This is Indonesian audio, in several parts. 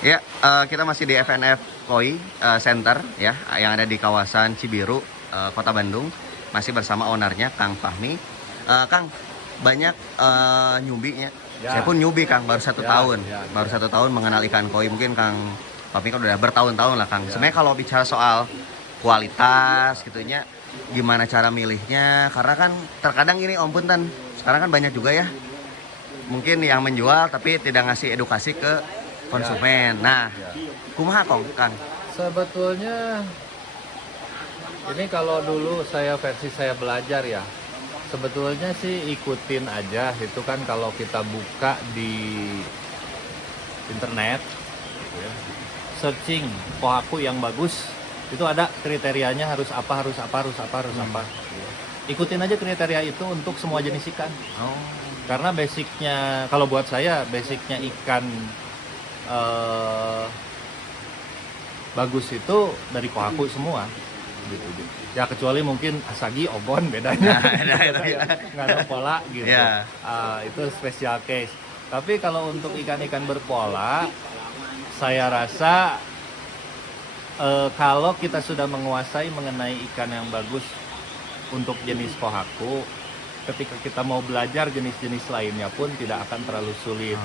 Ya, kita masih di FNF Koi Center ya, yang ada di kawasan Cibiru, Kota Bandung. Masih bersama ownernya Kang Fahmi. Kang, banyak nyubinya. Ya. Saya pun nyubi Kang, baru 1 tahun, baru 1 tahun mengenal ikan koi. Mungkin Kang Fahmi kan udah bertahun-tahun lah Kang. Sebenarnya kalau bicara soal kualitas gitunya, gimana cara milihnya? Karena kan terkadang ini Om Punten, sekarang kan banyak juga ya, mungkin yang menjual tapi tidak ngasih edukasi ke konsumen. Nah, kumaha Kang? Sebetulnya ini kalau dulu versi saya belajar ya, sebetulnya sih ikutin aja. Itu kan kalau kita buka di internet, searching kohaku yang bagus, itu ada kriterianya harus apa. Ikutin aja kriteria itu untuk semua jenis ikan. Karena basicnya, kalau buat saya, basicnya ikan bagus itu dari kohaku semua. Gitu. Ya kecuali mungkin asagi, obon bedanya. Nggak ada pola gitu. Yeah. Itu special case. Tapi kalau untuk ikan-ikan berpola, saya rasa kalau kita sudah menguasai mengenai ikan yang bagus untuk jenis kohaku, ketika kita mau belajar jenis-jenis lainnya pun tidak akan terlalu sulit.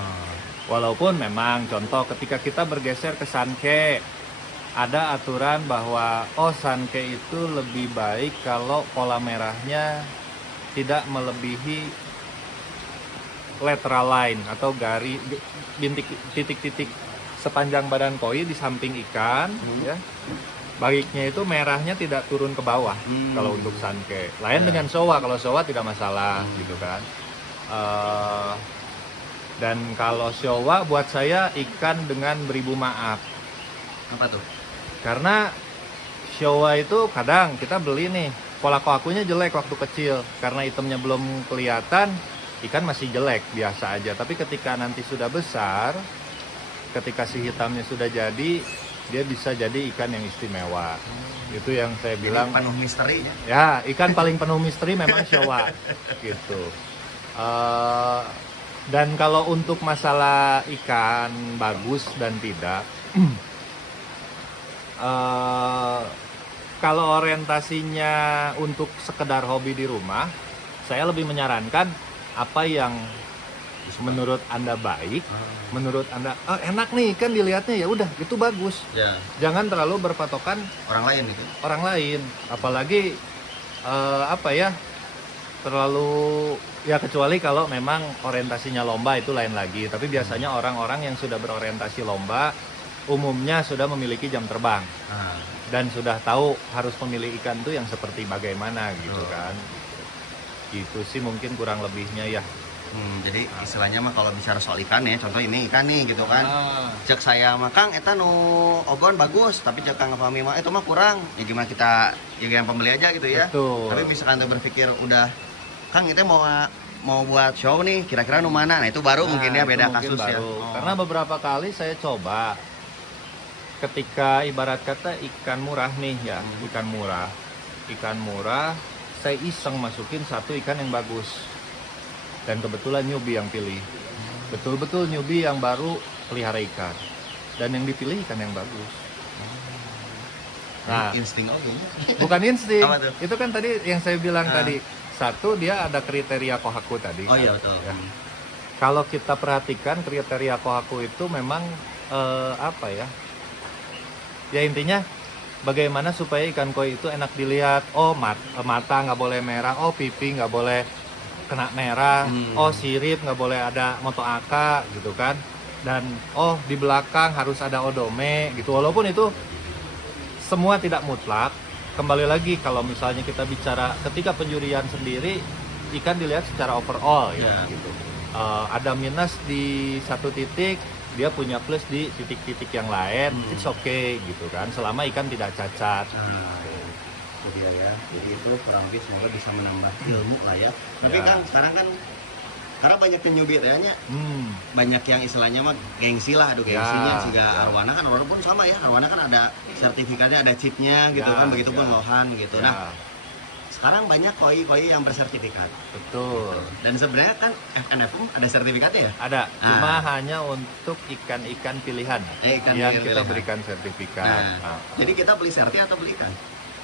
Walaupun memang contoh ketika kita bergeser ke sanke, ada aturan bahwa sanke itu lebih baik kalau pola merahnya tidak melebihi lateral line atau titik-titik sepanjang badan koi di samping ikan, ya. Baiknya itu merahnya tidak turun ke bawah kalau untuk sanke. Lain dengan showa, kalau showa tidak masalah gitu kan. Dan kalau showa buat saya ikan dengan beribu maaf. Apa tuh? Karena showa itu kadang kita beli nih, pola kohakunya jelek waktu kecil. Karena itemnya belum kelihatan, ikan masih jelek, biasa aja. Tapi ketika nanti sudah besar, ketika si hitamnya sudah jadi, dia bisa jadi ikan yang istimewa. Itu yang saya bilang. Penuh misteri ya? Ya, ikan paling penuh misteri memang showa. Gitu. Dan kalau untuk masalah ikan bagus dan tidak, kalau orientasinya untuk sekedar hobi di rumah, saya lebih menyarankan apa yang menurut Anda baik, menurut Anda enak nih kan dilihatnya, ya udah itu bagus. Ya. Jangan terlalu berpatokan Orang lain gitu. orang lain, apalagi terlalu, ya kecuali kalau memang orientasinya lomba itu lain lagi. Tapi biasanya orang-orang yang sudah berorientasi lomba umumnya sudah memiliki jam terbang dan sudah tahu harus memilih ikan tuh yang seperti bagaimana gitu kan. Gitu sih mungkin kurang lebihnya ya. Jadi istilahnya mah kalau bicara soal ikan ya, contoh ini ikan nih gitu kan. Cek saya mah Kang, eta nu obon bagus, tapi cek Kang Fahmi mah itu mah kurang. Ya gimana kita jaga yang pembeli aja gitu ya. Betul. Tapi misalkan tuh berpikir udah Kang itu mau buat show nih, kira-kira nu mana? Nah itu baru mungkin ya beda kasus ya. Karena beberapa kali saya coba, ketika ibarat kata ikan murah nih ya, ikan murah, saya iseng masukin satu ikan yang bagus. Dan kebetulan newbie yang pilih. Betul-betul newbie yang baru pelihara ikan. Dan yang dipilih ikan yang bagus. Nah, insting oke. Bukan insting. Apa tuh? Itu kan tadi yang saya bilang tadi. Satu, dia ada kriteria kohaku tadi. Oh iya betul. Ya. Kalau kita perhatikan kriteria kohaku itu memang ya intinya bagaimana supaya ikan koi itu enak dilihat. Mata nggak boleh merah, pipi nggak boleh kena merah, sirip nggak boleh ada moto aka gitu kan, dan di belakang harus ada odome gitu. Walaupun itu semua tidak mutlak. Kembali lagi kalau misalnya kita bicara ketika penjurian sendiri, ikan dilihat secara overall ya gitu. Ada minus di satu titik, dia punya plus di titik-titik yang lain, it's okay gitu kan, selama ikan tidak cacat. Itu dia ya, jadi itu kurang lebih semoga bisa menambah ilmu lah ya. Tapi kan sekarang kan karena banyak penyubit ya, banyak yang istilahnya mah gengsi lah, gengsinya sehingga Arwana pun sama ya, Arwana kan ada sertifikatnya, ada chipnya gitu kan, begitupun Lohan gitu. Nah sekarang banyak koi-koi yang bersertifikat. Betul. Dan sebenarnya kan FNFU ada sertifikatnya ya? Ada, cuma hanya untuk ikan-ikan pilihan Ikan yang pilihan. kita berikan sertifikat. Nah, jadi kita beli serti atau beli ikan?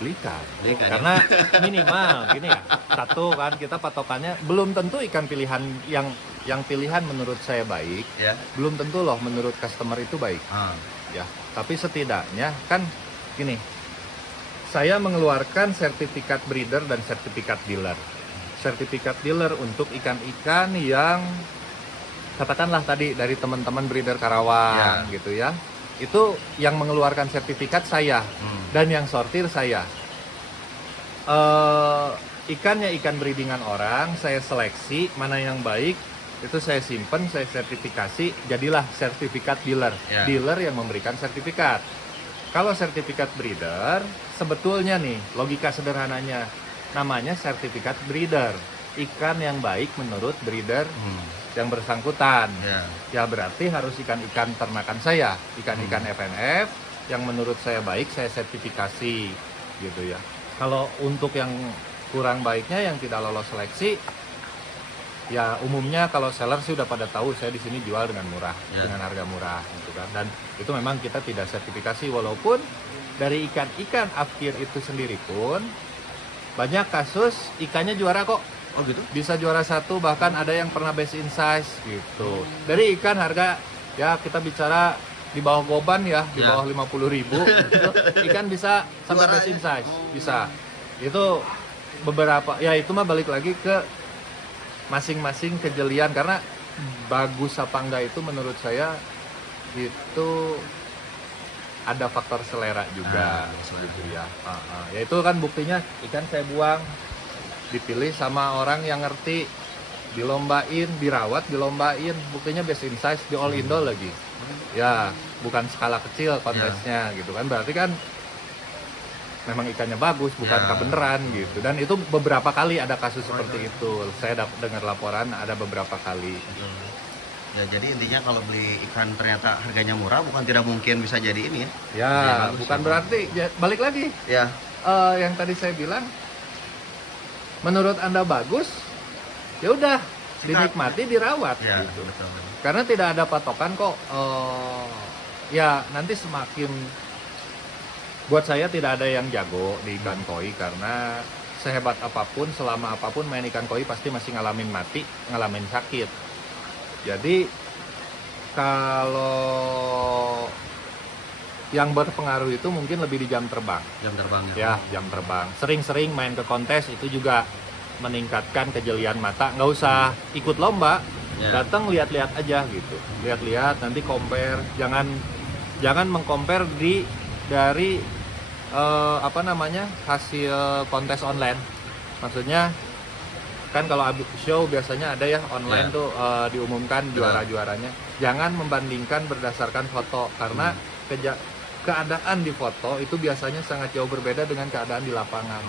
Belikan. Belikan, ya? Karena minimal gini ya. Satu kan kita patokannya belum tentu ikan pilihan yang pilihan menurut saya baik, Ya. belum tentu loh menurut customer itu baik. Ya, tapi setidaknya kan gini. Saya mengeluarkan sertifikat breeder dan sertifikat dealer. Sertifikat dealer untuk ikan-ikan yang katakanlah tadi dari teman-teman breeder Karawang gitu ya. Itu yang mengeluarkan sertifikat saya dan yang sortir saya. Ikannya ikan breedingan orang, saya seleksi mana yang baik, itu saya simpen, saya sertifikasi, jadilah sertifikat dealer. Ya. Dealer yang memberikan sertifikat. Kalau sertifikat breeder, sebetulnya nih, logika sederhananya, namanya sertifikat breeder. Ikan yang baik menurut breeder yang bersangkutan. Ya berarti harus ikan-ikan ternakan saya, ikan-ikan FNF yang menurut saya baik, saya sertifikasi gitu ya. Kalau untuk yang kurang baiknya, yang tidak lolos seleksi, ya umumnya kalau seller sih udah pada tahu saya di sini jual dengan murah, dengan harga murah gitu kan. Dan itu memang kita tidak sertifikasi, walaupun dari ikan-ikan afkir itu sendiri pun banyak kasus ikannya juara kok. Oh gitu? Bisa juara satu, bahkan ada yang pernah best in size gitu. Dari ikan harga ya kita bicara di bawah goban ya, di bawah 50.000 gitu, ikan bisa sampai best in size, bisa. Itu beberapa, ya itu mah balik lagi ke masing-masing kejelian, karena bagus apa enggak itu menurut saya itu ada faktor selera juga gitu ya. Ya itu kan buktinya ikan saya buang dipilih sama orang yang ngerti, dilombain, dirawat, dilombain, buktinya best in size di All Indo lagi. Ya, bukan skala kecil kontesnya gitu kan. Berarti kan memang ikannya bagus, bukan kebenaran gitu. Dan itu beberapa kali ada kasus seperti itu. Saya dengar laporan ada beberapa kali. Ya, jadi intinya kalau beli ikan ternyata harganya murah, bukan tidak mungkin bisa jadi ini ya. Ya, bukan berarti ya, balik lagi. Ya. Yang tadi saya bilang, menurut Anda bagus, ya udah dinikmati, dirawat Ya, gitu. betul. Karena tidak ada patokan kok. Ya nanti semakin, buat saya tidak ada yang jago di ikan koi, karena sehebat apapun, selama apapun main ikan koi pasti masih ngalamin mati, ngalamin sakit. Jadi kalau yang berpengaruh itu mungkin lebih di jam terbang. Jam terbang Ya, jam terbang. Sering-sering main ke kontes itu juga meningkatkan kejelian mata. Nggak usah ikut lomba, datang lihat-lihat aja gitu. Lihat-lihat, nanti compare. Jangan mengcompare dari hasil kontes online. Maksudnya kan kalau abis show biasanya ada ya online tuh diumumkan juara-juaranya. Jangan membandingkan berdasarkan foto, karena keadaan di foto itu biasanya sangat jauh berbeda dengan keadaan di lapangan.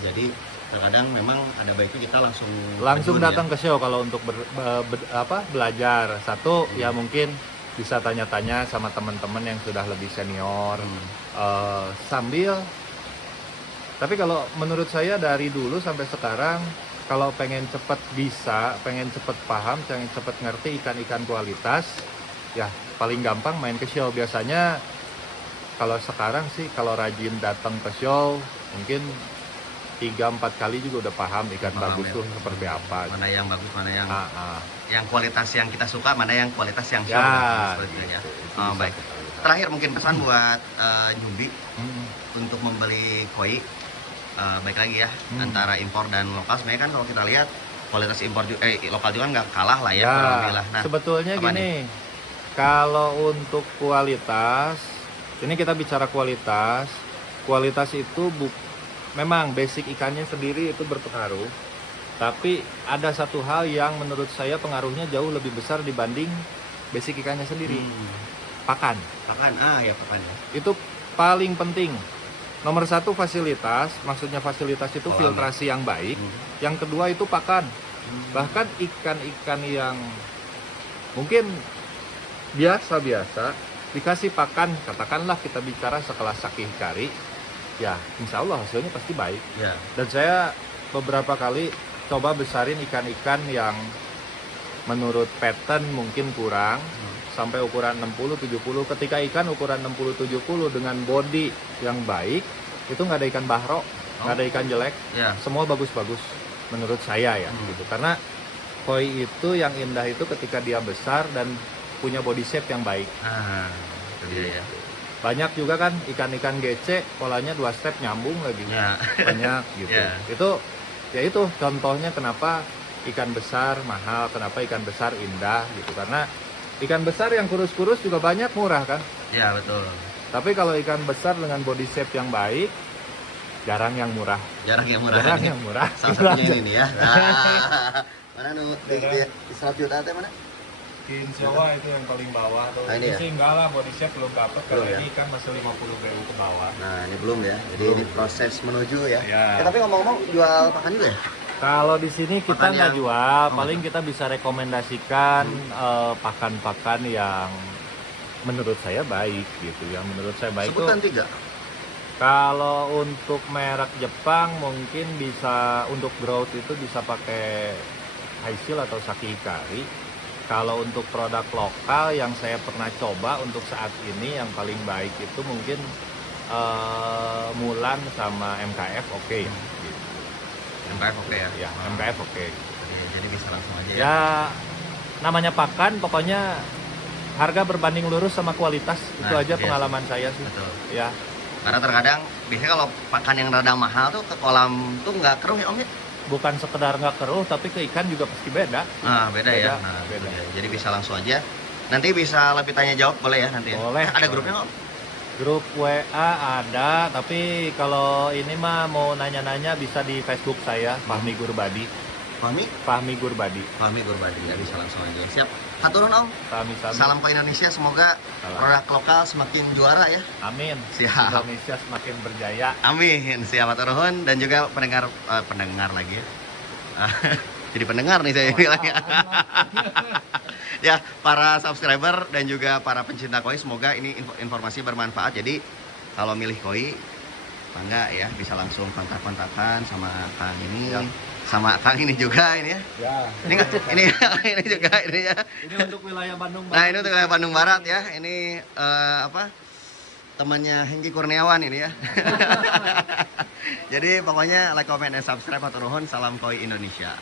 Jadi terkadang memang ada baiknya kita langsung datang ke show kalau untuk belajar. Satu ya mungkin bisa tanya-tanya sama teman-teman yang sudah lebih senior sambil. Tapi kalau menurut saya dari dulu sampai sekarang, kalau pengen cepet bisa, pengen cepet paham, pengen cepet ngerti ikan-ikan kualitas, ya paling gampang main ke show. Biasanya kalau sekarang sih kalau rajin datang ke show mungkin 3-4 kali juga udah paham ikan bagus tuh seperti apa. Mana yang bagus, mana yang kualitas yang kita suka, mana yang kualitas yang show. Baik. Terakhir mungkin pesan buat newbie untuk membeli koi, baik lagi ya antara impor dan lokal. Sebenarnya kan kalau kita lihat kualitas impor lokal juga nggak kalah lah ya. Nah, sebetulnya gini. Kalau untuk kualitas, ini kita bicara kualitas itu memang basic ikannya sendiri itu berpengaruh. Tapi ada satu hal yang menurut saya pengaruhnya jauh lebih besar dibanding basic ikannya sendiri. Pakan. Pakan ya. Itu paling penting. Nomor satu fasilitas, maksudnya fasilitas itu filtrasi yang baik. Yang kedua itu pakan. Bahkan ikan-ikan yang mungkin biasa-biasa dikasih pakan, katakanlah kita bicara sekelas saki hikari ya insya Allah hasilnya pasti baik. Ya. Dan saya beberapa kali coba besarin ikan-ikan yang menurut pattern mungkin kurang sampai ukuran 60-70. Ketika ikan ukuran 60-70 dengan body yang baik, itu nggak ada ikan bahro, nggak ada ikan jelek, Ya. semua bagus-bagus menurut saya ya gitu. Karena koi itu yang indah itu ketika dia besar dan punya body shape yang baik. Ah, itu dia ya. Banyak juga kan ikan-ikan gece polanya 2 step nyambung lagi. Ya. Banyak gitu. Ya. Itu contohnya kenapa ikan besar mahal, kenapa ikan besar indah gitu. Karena ikan besar yang kurus-kurus juga banyak murah kan. Ya, betul. Tapi kalau ikan besar dengan body shape yang baik, jarang yang murah. Jarak yang murah. Jarang nih. yang murah. Salah satunya ini nih ya. Nah, mana nu di 100 juta teh mana? Insya itu yang paling bawah tuh. Ah, ini ya? Sih enggak lah, body shape belum dapat Belum karena ya? ini ikan masih 50.000 ke bawah. Nah, ini belum ya. Jadi Belum. ini proses menuju ya. Ya. Tapi ngomong-ngomong jual pakan juga ya? Kalau di sini kita Pakan nggak yang- jual, Oh, paling kita bisa rekomendasikan pakan-pakan yang menurut saya baik gitu. Yang menurut saya baik Sebutan tuh 3. kalau untuk merek Jepang mungkin bisa untuk growth itu bisa pakai Haisil atau Saki Hikari. Kalau untuk produk lokal yang saya pernah coba untuk saat ini yang paling baik itu mungkin Mulan sama MKF oke. Gitu. MKF oke ya? Ya, MKF oke. Jadi bisa langsung aja ya? Ya namanya pakan pokoknya harga berbanding lurus sama kualitas itu Nah, aja iya pengalaman saya sih. Betul. Ya, Karena terkadang biasanya kalau pakan yang rada mahal tuh ke kolam tuh nggak keruh ya Om ya? bukan sekedar nggak keruh tapi ke ikan juga pasti beda. Nah, beda ya. Beda, Nah, itu beda. dia. Jadi bisa langsung aja. Nanti bisa lebih tanya jawab boleh ya nanti ya? Boleh. Ada grupnya nggak Om? Grup WA ada, tapi kalau ini mah mau nanya-nanya bisa di Facebook saya, Fahmi Gurbadi. Fahmi? Fahmi Gurbadi. Fahmi Gurbadi ya bisa langsung aja. Siap. Haturun Om. Sami-sami. Salam ke Indonesia. Semoga Salam. produk lokal semakin juara ya. Amin. Siap. Indonesia semakin berjaya. Amin. Siap haturun dan juga pendengar lagi ya. Jadi pendengar nih saya bilangnya. Ya, para subscriber dan juga para pencinta koi semoga ini informasi bermanfaat. Jadi kalau milih koi bangga ya bisa langsung kontak-kontakan sama Kang ini. Ya. Sama Kang ini juga ini ya. Ya. Ini enggak ini juga ini ya. Ini untuk wilayah Bandung. Nah, ini untuk wilayah Bandung Barat ya. Ini temannya Hengki Kurniawan ini ya. Jadi pokoknya like, comment, dan subscribe. Hatur nuhun. Salam koi Indonesia.